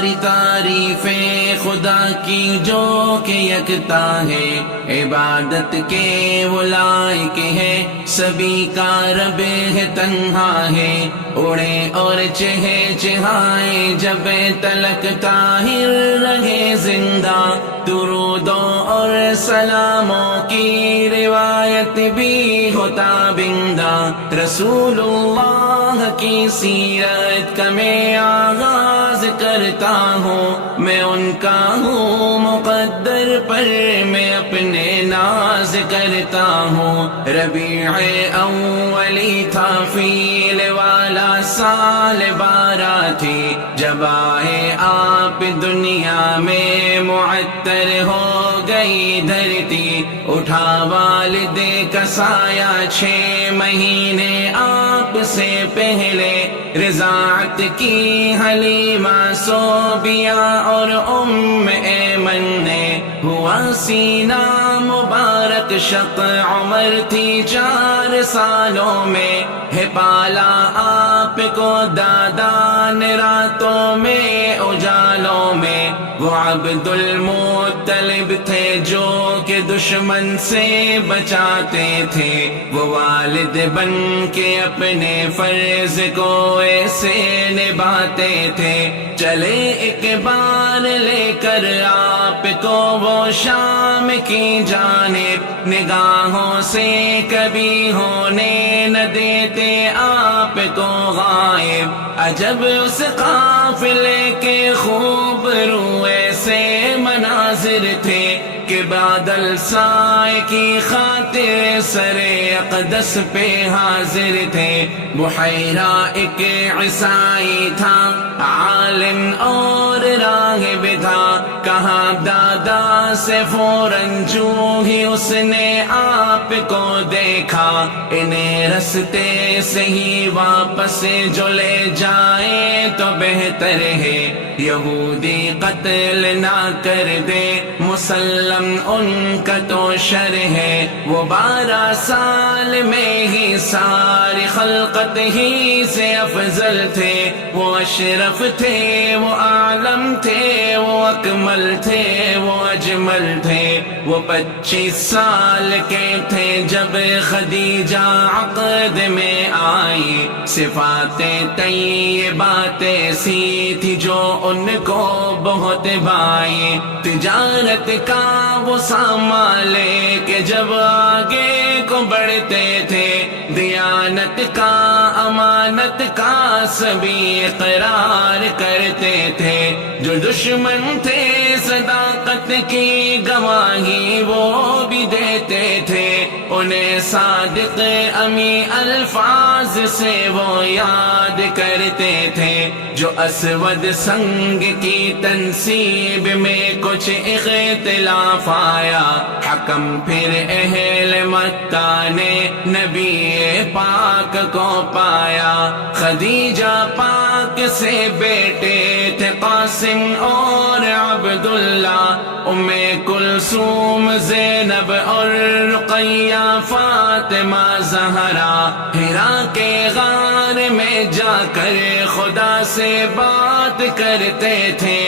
ساری تعریفیں خدا کی جو کہ یکتا ہے، عبادت کے وہ لائق ہے، سبھی کا رب ہے، تنہا ہے، اڑے اور چہے چہائے جب تلک طاہر رہے زندہ، درودوں اور سلاموں کی روایت بھی ہوتا بندہ، رسول اللہ کی سیرت کا میں آغاز کرتا ہوں، میں ان کا ہوں مقدر پر میں اپنے ناز کرتا ہوں، ربیع اولی تھا فیل والا سال 12 تھی، جب آئے آپ دنیا میں معطر ہو گئی دھرتی، اٹھا والد کا سایہ 6 مہینے آپ سے پہلے، رضاعت کی حلیمہ صوبیہ اور ام ایمن نے، ہوا سینہ مبارک شق عمر تھی 4 سالوں میں، ہے پالا آپ کو دادان راتوں میں اجالوں میں، وہ عبد المطلب تھے جو کہ دشمن سے بچاتے تھے، وہ والد بن کے اپنے فرض کو ایسے نبھاتے تھے، چلے ایک بار لے کر آپ کو وہ شام کی جانب، نگاہوں سے کبھی ہونے نہ دیتے آپ کو غائب، عجب اس قافلے کے خوب رو ایسے مناظر تھے کہ بادل سائے کی خاطر سر اقدس پہ حاضر تھے، بحیرہ ایک عیسائی تھا، عالم اور راہب تھا، کہا دادا سے فوراً جو ہی اس نے آپ کو دیکھا، انہیں رستے سے ہی واپس جو لے جائیں تو بہتر ہے، یہودی قتل نہ کر دے، مسلم ان کا تو شر ہے، وہ 12 سال میں ہی ساری خلقت ہی سے افضل تھے، وہ اشرف تھے، وہ عالم تھے، وہ اکمل تھے، وہ اجمل تھے، وہ 25 سال کے تھے جب خدیجہ عقد میں آئی، صفات طیبات ایسی تھی جو ان کو بہت بھائی، تجارت کا وہ سامان لے کے جب آگے کو بڑھتے تھے، دیانت کا امانت کا سبھی اقرار کرتے تھے، جو دشمن تھے صداقت کی گواہی وہ بھی دیتے تھے، انہیں صادق امی الفاظ سے وہ یاد کرتے تھے، جو اسود سنگ کی تنصیب میں کچھ اختلاف آیا، حکم پھر اہل مکہ نے نبی پاک کو پایا، خدیجہ پاک سے بیٹے تھے قاسم اور عبداللہ، ام کلثوم زینب اور رقیہ فاطمہ زہرا، حرا کے غار میں جا کر خدا سے بات کرتے تھے،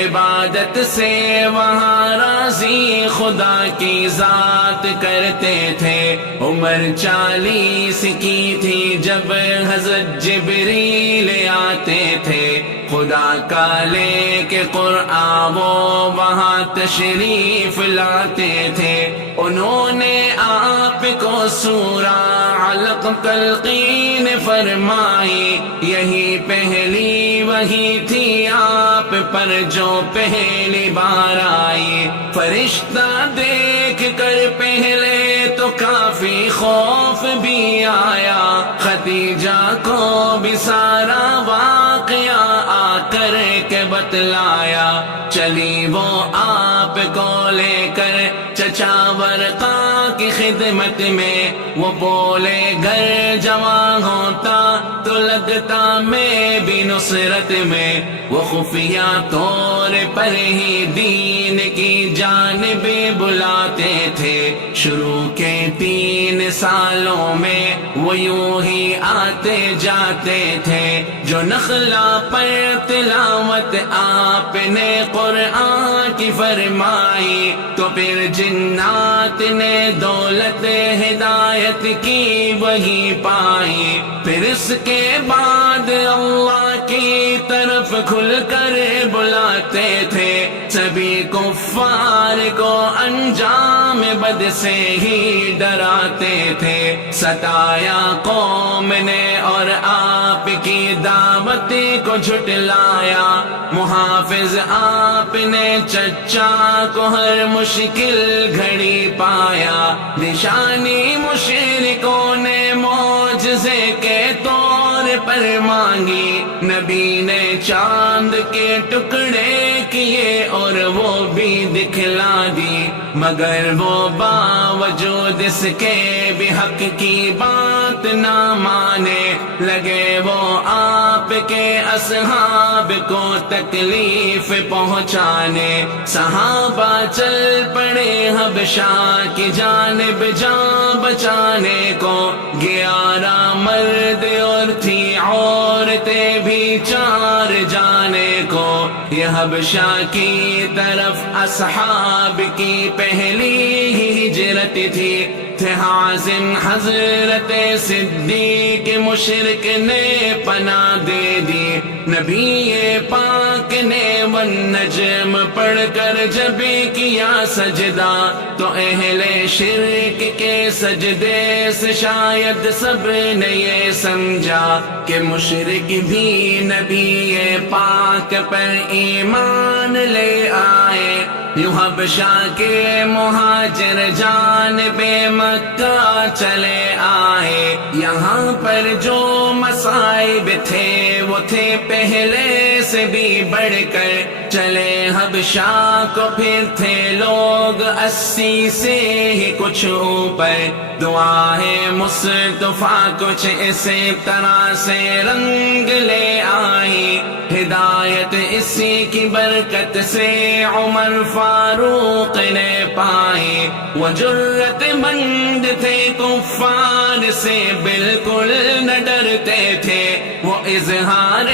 عبادت سے وہاں راضی خدا کی ذات کرتے تھے، عمر 40 کی تھی جب حضرت جبریل آتے تھے، خدا کا لے کے قرآن وہ وہاں تشریف لاتے تھے، انہوں نے آپ کو سورہ علق تلقین فرمائی، یہی پہلی وہی تھی آپ پر جو پہلی بار آئی، فرشتہ دیکھ کر پہلے تو کافی خوف بھی آیا، خدیجہ کو بھی سارا واقعہ آ کر کے بتلایا، چلی وہ آپ کو لے کر چچا ورقہ کی خدمت میں، وہ بولے گر جوان ہوتا تو تو لگتا میں بھی نصرت میں، وہ خفیہ طور پر ہی دین کی جانب بلاتے تھے۔ شروع کے 3 سالوں میں وہ یوں ہی آتے جاتے تھے، جو نخلا پر تلاوت آپ نے قرآن کی فرمائی، تو پھر جنات نے دولت ہدایت کی وہی پائی۔ پھر اس کے بعد اللہ کی طرف کھل کر بلاتے تھے، سبھی کفار کو انجام بد سے ہی ڈراتے تھے۔ ستایا قوم نے اور آپ کی دعوت کو جھٹلایا، محافظ آپ نے چچا کو ہر مشکل گھڑی پایا۔ نشانی مشرکوں نے معجزے کے طور پر مانگی، نبی نے چاند کے ٹکڑے کیے اور وہ بھی دکھلا دی، مگر وہ باوجود اس کے بھی حق کی بات نہ مانے لگے، وہ آپ کے اصحاب کو تکلیف پہنچانے۔ صحابہ چل پڑے حبشہ کی جانب جان بچانے کو، 11 مرد اور تھی عورتیں بھی 4 جانے کو۔ یہ حبشہ کی طرف اصحاب کی پہلی ہی ہجرت تھی، تھے حازم حضرت صدیق مشرک نے پناہ دے دی۔ نبی پاک نے والنجم پڑھ کر جب کیا سجدہ، تو اہل شرک کے سجدے سے شاید سب نے یہ سمجھا کہ مشرک بھی نبی پاک پر ایمان لے آئے۔ یوں حبشہ کے مہاجر جانب مکہ چلے آئے، یہاں پر جو مصائب تھے وہ تھے پہلے سے بھی بڑھ کر۔ چلے حبشہ کو پھر تھے لوگ 80 سے ہی کچھ اوپر، دعا ہے مصطفیٰ کچھ اسی طرح سے رنگ لے آئی، ہدایت اسی کی برکت سے عمر فاروق نے پائی۔ وہ جرت مند تھے، کفار سے بالکل نہ ڈرتے تھے، وہ اظہار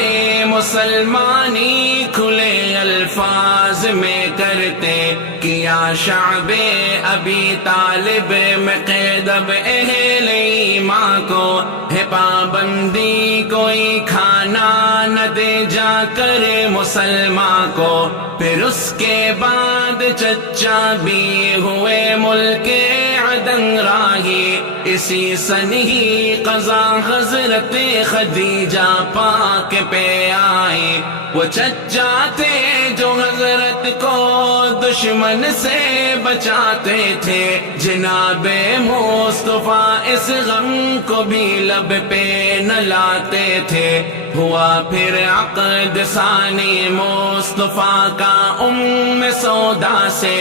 مسلمانی کھلے الفاظ میں کرتے، کیا شعب ابی طالب میں قید اب اہل ایمان کو، ہے پابندی کوئی کھانا نہ دے جا کر مسلمان کو۔ پھر اس کے بعد چچا بھی ہوئے ملک عدن راہی، اسی سن ہی قضا حضرت خدیجہ پاک پہ آئی۔ وہ چچا تھے جو حضرت کو دشمن سے بچاتے تھے، جناب مصطفیٰ اس غم کو بھی لب پہ نہ لاتے تھے۔ ہوا پھر عقد ثانی مصطفیٰ کا ام سودا سے،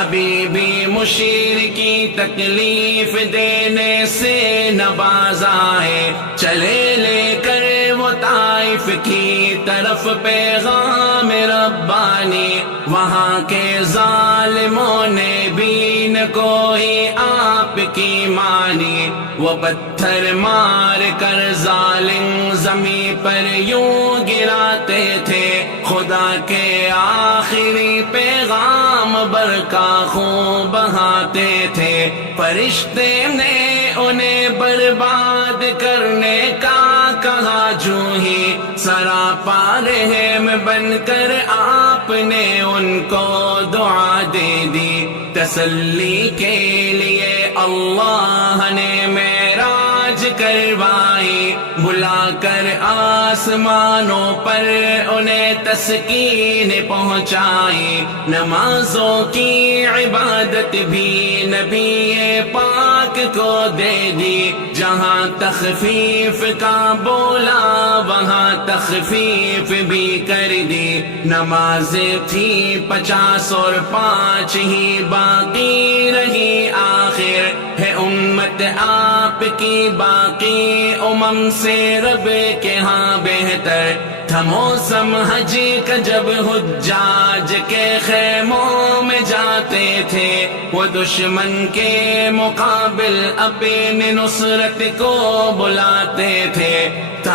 ابھی بھی مشیر کی تکلیف دینے سے نہ باز آئے، چلے لے کر وہ طائف کی طرف پیغام ربانی، وہاں کے ظالموں نے بھی نہ کوئی آپ کی مانی، وہ پتھر مار کر ظالم زمین پر یوں گراتے تھے، خدا کے آخری پیغام برکا خون بہاتے تھے۔ فرشتے نے انہیں برباد کرنے کا کہا، جو ہی سراپا رحم بن کر آپ نے ان کو دعا دے دی۔ تسلی کے لیے اللہ نے معراج کروائی، بلا کر آسمانوں پر انہیں تسکین پہنچائی، نمازوں کی عبادت بھی نبی پاک پاک کو دے دی، جہاں تخفیف کا بولا وہاں تخفیف بھی کر دی، نماز تھی 50 اور 5 ہی باقی رہی، آخر ہے امت آپ کی باقی امم سے رب کے ہاں بہتر تھا موسم حج کا جب حجاج کے خیموں میں جاتے تھے، وہ دشمن کے مقابل اپنی نصرت کو بلاتے تھے،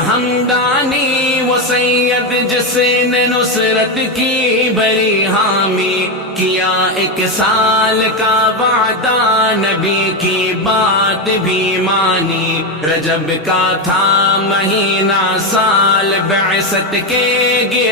ہمدانی وہ سید جس نے نصرت کی بری حامی کیا، 1 سال کا وعدہ نبی کی بات بھی مانی، رجب کا تھا مہینہ سال بعثت کے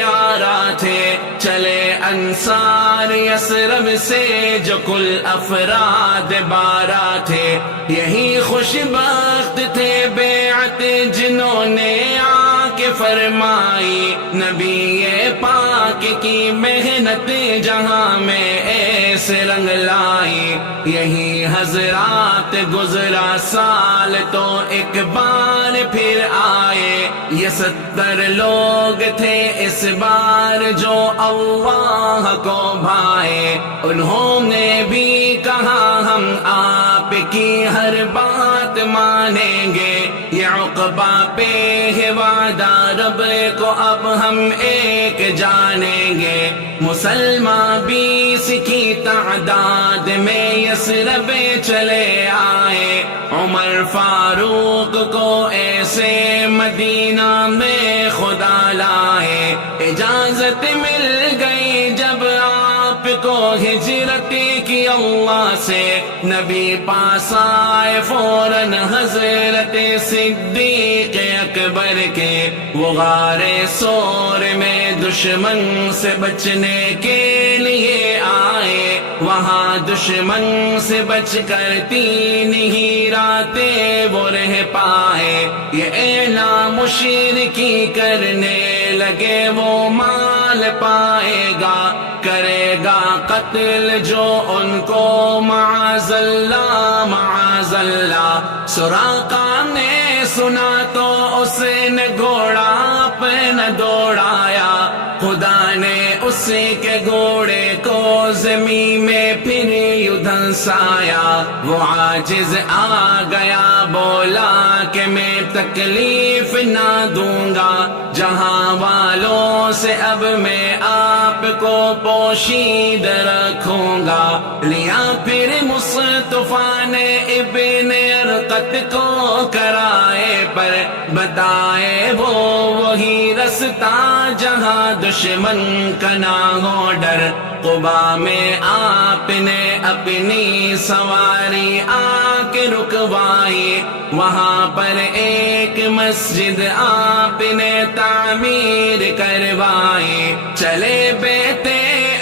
11 تھے، چلے انصار یثرب سے جو کل افراد 12 تھے، یہی خوش بخت تھے بیعت جنہوں نے آ کے فرمائی، نبی پاک کی محنت جہاں میں ایسے رنگ لائی، یہی حضرات گزرا سال تو ایک بار پھر آئے، یہ 70 لوگ تھے اس بار جو اللہ کو بھائے، انہوں نے بھی کہا ہم آپ کی ہر بات مانیں گے، یہ عقبہ پہ ہے وعدہ رب کو اب ہم ایک جانیں گے، مسلمان 20 کی تعداد میں یثرب چلے آئے، عمر فاروق کو ایسے مدینہ میں خدا لائے، اجازت مل گئی جب آپ کو ہجرت کی اللہ سے، نبی پاس آئے فوراً حضرت صدیق اکبر کے، وہ غار سور میں دشمن سے بچنے کے لیے آئے، وہاں دشمن سے بچ کر 3 ہی راتیں وہ رہ پائے، یہ اعلان مشرکی کرنے لگے وہ مال پائے گا، کرے گا قتل جو ان کو معاذ اللہ معاذ اللہ، سراقہ نے سنا تو اس نے گھوڑا اپنا دوڑایا، خدا نے اس کے گھوڑے کو زمین میں پھر یوں دھنسایا، وہ عاجز آ گیا بولا کہ میں تکلیف نہ دوں گا، جہاں والوں سے اب میں آپ کو پوشید رکھوں گا، لیا پھر مصطفیٰ نے ابن ارقط کو کرائے پر بتائے وہ وہی رستہ جہاں دشمن کا نہ ہو ڈر، قبا میں آپ نے اپنی سواری آ کے رکوائی، وہاں پر ایک مسجد آپ نے تعمیر کروائی، چلے بیٹے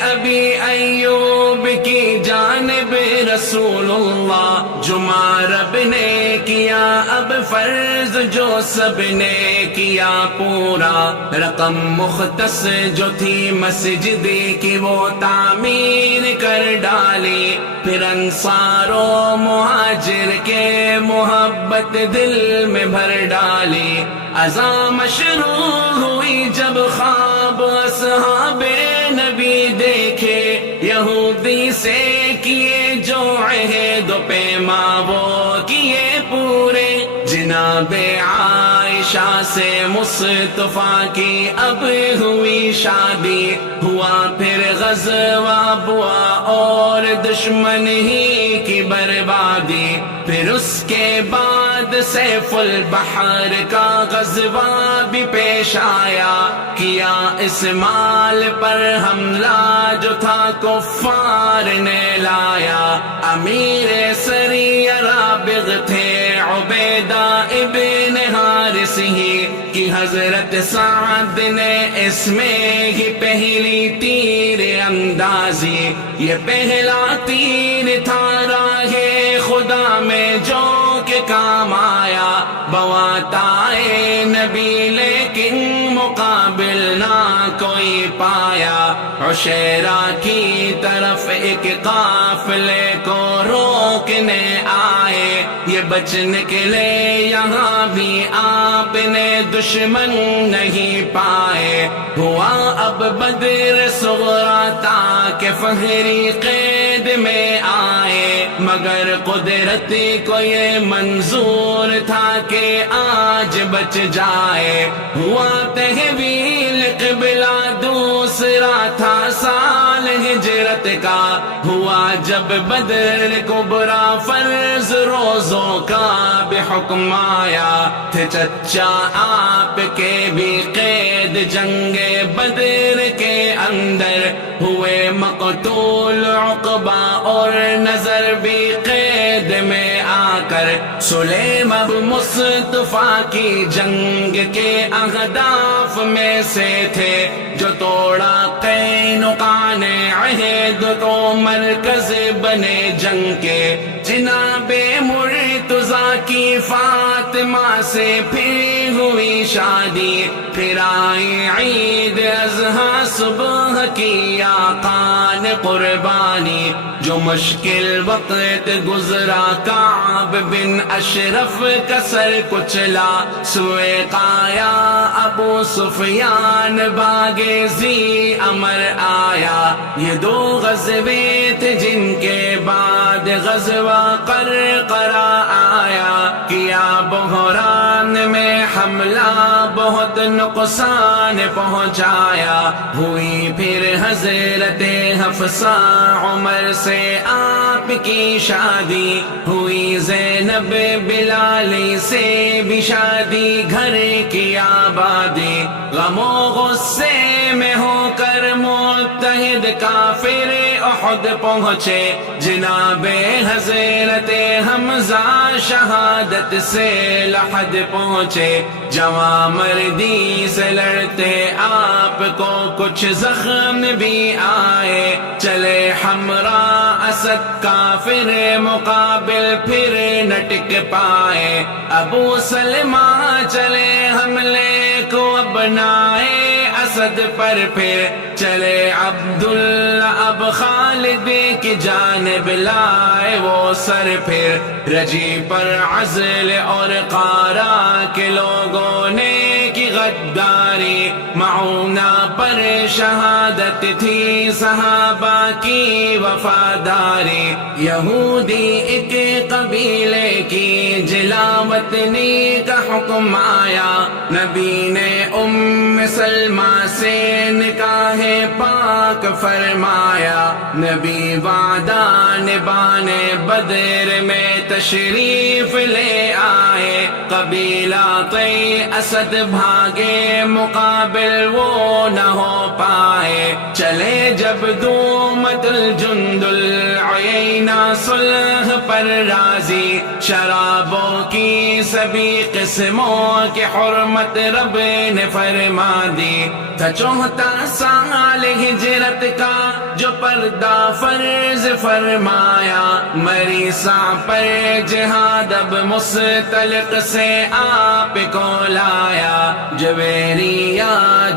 ابی ایوب کی جانب رسول اللہ، جمعہ رب نے کیا اب فرض جو سب نے کیا پورا، رقم مختص جو تھی مسجد کی وہ تعمیر کر ڈالی، پھر انصار و مہاجر کے محبت دل میں بھر ڈالی، اذان شروع ہوئی جب خواب اصحاب نبی دیکھے، یہودی سے کیے جو عہد و پیما وہ کیے پورے، جناب عائشہ سے مصطفیٰ کی اب ہوئی شادی، ہوا پھر غزوہ بوا اور دشمن ہی کی بربادی، پھر اس کے بعد سیف البحر کا غزوہ بھی پیش آیا، کیا اس مال پر حملہ جو تھا کفار نے لایا، امیر سریہ رابغ تھے عبیدہ ابن حارث ہی کی، حضرت سعد نے اس میں ہی پہلی تیر اندازی، یہ پہلا تیر تھا راہ خدا میں جو کہ کام آیا، بواتائے نبی لیکن مقام مقابل نہ کوئی پایا، عشیرہ کی طرف ایک قافلے کو روکنے آئے، یہ بچ نکلے یہاں بھی آپ نے دشمن نہیں پائے، ہوا اب بدر صغریٰ تاکہ فہری قید میں آئے، مگر قدرت کو یہ منظور تھا کہ آج بچ جائے، ہوا تحویل قبلہ دوسرا تھا سال ہجرت کا، ہوا جب بدر کبریٰ فرض روزوں کا بحکم آیا، تھے چچا آپ کے بھی قید جنگ بدر کے اندر، ہوئے مقتول عقبہ اور نظر بھی قید میں آ کر، سلیم اب مصطفیٰ کی جنگ کے اہداف میں سے تھے، جو توڑا قینقاع نے عہد تو مرکز بنے جنگ کے، جناب مرتضیٰ کی فاطمہ سے پھر ہوئی شادی، پھر آئی عید اضحیٰ صبح کی آقا نے قربانی، جو مشکل وقت گزرا کعب بن اشرف کا سر کچلا، سوئے قایا ابو سفیان باغے ذی امر آیا، یہ دو غزوے تھے جن کے بعد غزوہ قرقرہ آیا، کیا بحران میں حملہ بہت نقصان پہنچایا، ہوئی پھر حضرت حفصہ عمر سے آپ کی شادی، ہوئی زینب بلالی سے بھی شادی، گھر کی آبادی، غم و غصے میں ہو کر متحد کافر احد پہنچے، جناب حضرت حمزہ شہادت سے لحد پہنچے، جواں مردی سے لڑتے آپ کو کچھ زخم بھی آئے، چلے حمراء اسد کافر مقابل پھر نہ ٹک پائے، ابو سلمہ چلے حملے کو ابنائے اسد پر، پھر چلے عبداللہ اب خالد کی جانب لائے وہ سر، پھر رجی پر عزل اور قارا کے لوگوں نے کی غداری، معونہ پر شہادت تھی صحابہ کی وفاداری، یہودی ایک قبیلے کی جلاوطنی کا حکم آیا، نبی نے سلمہ سے نکاح پاک فرمایا، نبی وعدہ نبانے بدر میں تشریف لے آئے، قبیلہ طی اسد بھاگے مقابل وہ نہ ہو پائے، چلے جب دومت الجند العینہ صلح پر راضی، شرابوں کی سبھی قسموں کی حرمت رب نے فرما دی، تھا 14 سال ہجرت کا جو پردہ فرض فرمایا، مریسا پر جہاد اب مستلق سے آپ کو لایا، جویریہ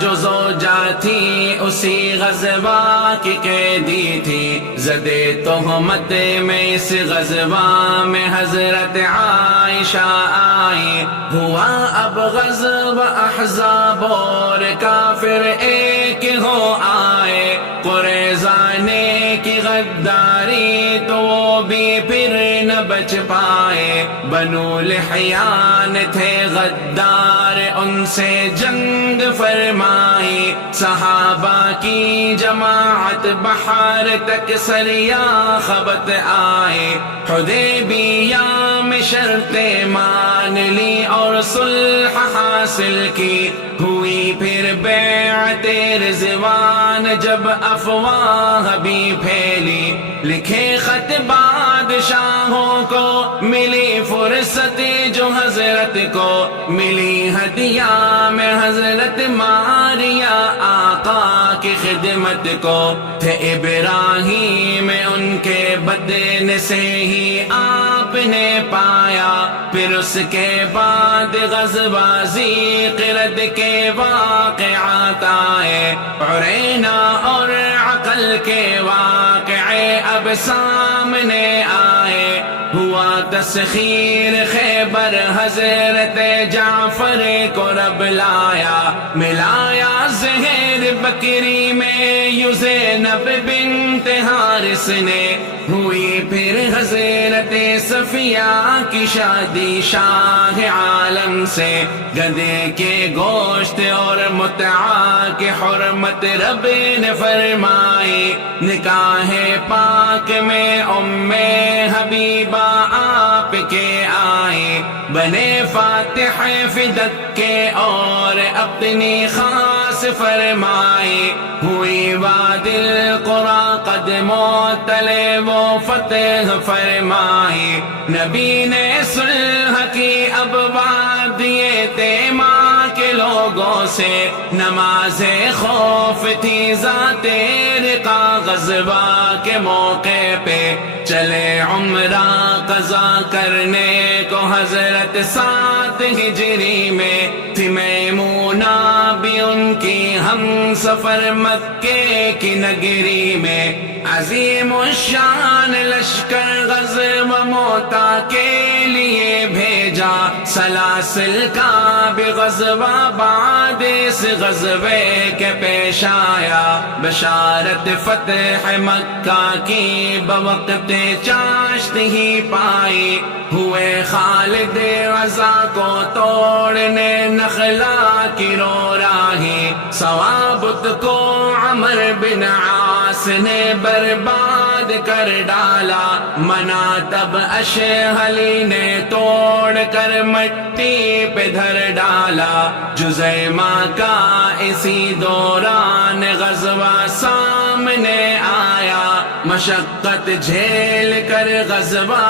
جو زوجہ تھی اسی غزوہ کی قیدی تھی، زدے تہمت میں اس غزوہ میں حضرت عائشہ آئی، ہوا اب غزوہ احزاب اور کافر ایک ہو آئے، قریظہ نے کی غداری تو وہ بھی پھر نہ بچ پائے، بنو لحیان تھے غدار ان سے جنگ فرمائی، صحابہ کی جماعت بحر تک سریا خبت آئے، حدیبیہ میں شرطیں مان لی اور صلح حاصل کی، ہوئی پھر بیعت رضوان جب افواہ بھی پھیلی، لکھے خط بادشاہوں کو ملی فرصت جو حضرت کو ملی، ہدیہ میں حضرت ماریا آقا کی خدمت کو تھے ابراہیم ان کے بدن سے ہی آپ نے پایا پھر اس کے بعد غزوہ ذیقرد کے واقعات آئے عرینا اور عقل کے واقعے اب سامنے آئے ہوا تسخیر خیبر حضرت جعفر کو رب لایا ملایا زہر بکری میں یوں زینب بنت حارث نے ہوئی پھر حضرت صفیہ کی شادی شاہ عالم سے گدھے کے گوشت اور متعا کی حرمت رب نے فرمائی نکاح پاک میں ام حبیبہ آپ کے آئے بنے فاتح فدق کے اور اپنی خاص فرمائی ہوئی وادی القریٰ قد معطلے وہ فتح فرمائی نبی نے صلح کی ابواب دیے تھے ماں کے لوگوں سے نماز خوف تھی ذات رقا غزوہ کے موقع پہ چلے عمرہ قضا کرنے کو حضرت 7 ہجری میں تھی میمونہ بھی ان کی ہم سفر مکے کی نگری میں عظیم الشان لشکر غزوہ موتا کے لیے بھیجا سلاسل کا بھی غزوہ بعد اس غزوے کے پیش آیا بشارت فتح مکہ کی بوقت چاشت ہی پائی ہوئے خالد عزا کو توڑنے نخلا کی رو راہی ثوابت کو عمر بن عاص نے برباد کر ڈالا مناتب اشہلی نے توڑ کر مٹی پہ دھر ڈالا جزیمہ کا اسی دوران غزوہ سامنے آیا مشقت جھیل کر غزوہ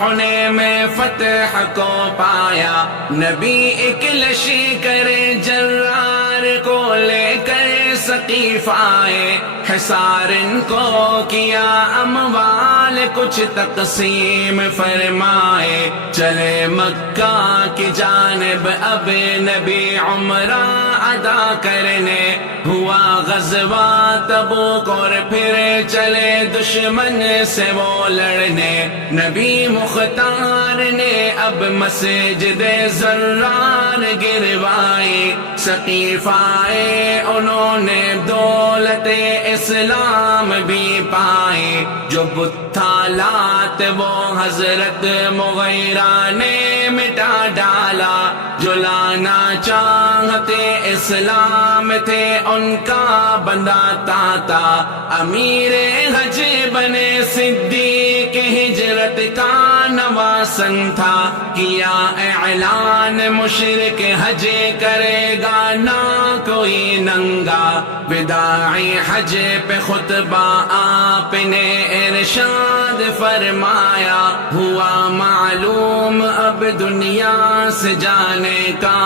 حنین میں فتح کو پایا نبی ایک لشکر جرار کو لے کر ثقیف آئے حصار ان کو کیا اموال کچھ تقسیم فرمائے چلے مکہ کی جانب اب نبی عمرہ ادا کرنے ہوا غزوہ تبوک اور پھر چلے دشمن سے وہ لڑنے نبی مختار نے اب مسجد زرار گروائی ثقیف آئے انہوں نے دولت اسلام بھی پائی جو بتالات وہ حضرت مغیرہ نے مٹا ڈالا جو لانا چاہتے اسلام تھے ان کا بندہ تاتا امیر حج بنے صدیق ہجرت کا نواسن تھا کیا اعلان مشرک حج کرے گا نہ کوئی ننگا وداعی حج پہ خطبہ آپ نے ارشاد فرمایا ہوا معلوم اب دنیا سے جانے کا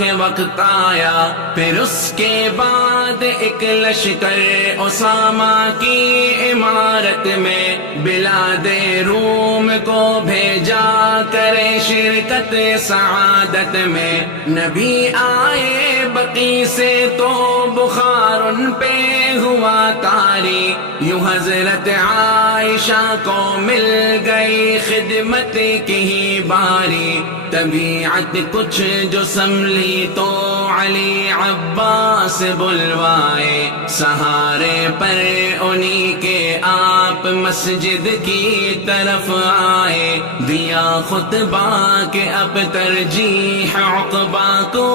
ہے وقت آیا پھر اس کے بعد ایک لشکر اسامہ کی عمارت میں بلاد روم کو بھیجا کرے شرکت سعادت میں نبی آئے بقی سے تو بخار ان پہ ہوا طاری یوں حضرت عائشہ کو مل گئی خدمت کی ہی باری طبیعت کچھ جو سنبھلی تو علی عباس بلوائے سہارے پر انہی کے آپ مسجد کی طرف آئے دیا خطبہ کہ اب ترجیح عقبہ کو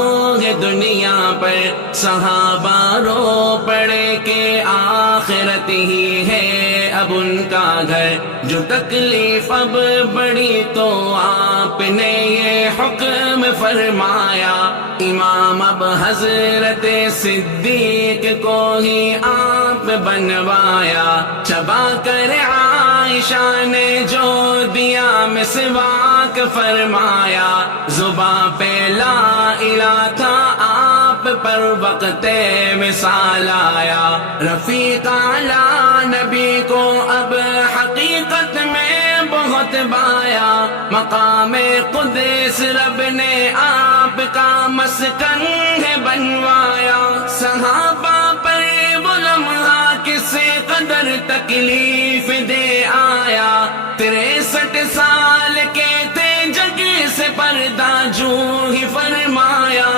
ہے دنیا پر صحابہ رو پڑے کہ آخرت ہی ہے اب ان کا گھر جو تکلیف اب بڑی تو آپ نے یہ حکم فرمایا امام اب حضرت صدیق کو ہی آپ بنوایا چبا کر عائشہ نے جو دیا مسواک فرمایا زباں پہ لا الہ تھا آپ پر وقت مثال آیا، رفیق اعلیٰ نبی کو اب حقیقت میں بہت بایا، مقام قدس رب نے آپ کا مسکن ہے بنوایا، صحابہ پر وہ لمحہ کس قدر تکلیف دے آیا، 63 سال کے تھے جگ سے پردہ جو ہی فرمایا،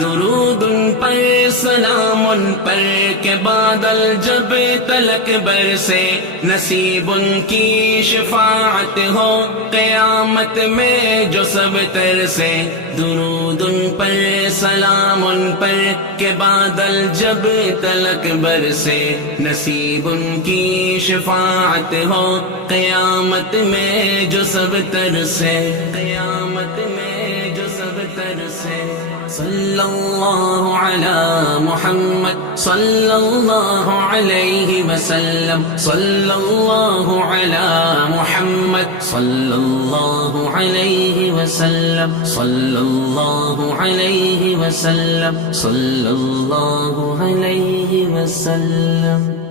درود ان پر سلام ان پر کہ بادل جب تلک برسے، نصیب ان کی شفاعت ہو قیامت میں جو سب ترسے، درود ان پر سلام ان پر کہ بادل جب تلک برسے، نصیب ان کی شفاعت ہو قیامت میں جو سب ترسے، قیامت میں جو سب ترسے۔ صلی اللہ علی محمد صلی اللہ علیہ وسلم، صلی اللہ علی محمد صلی اللہ علیہ وسلم، صلی اللہ علیہ وسلم، صلی اللہ علیہ وسلم۔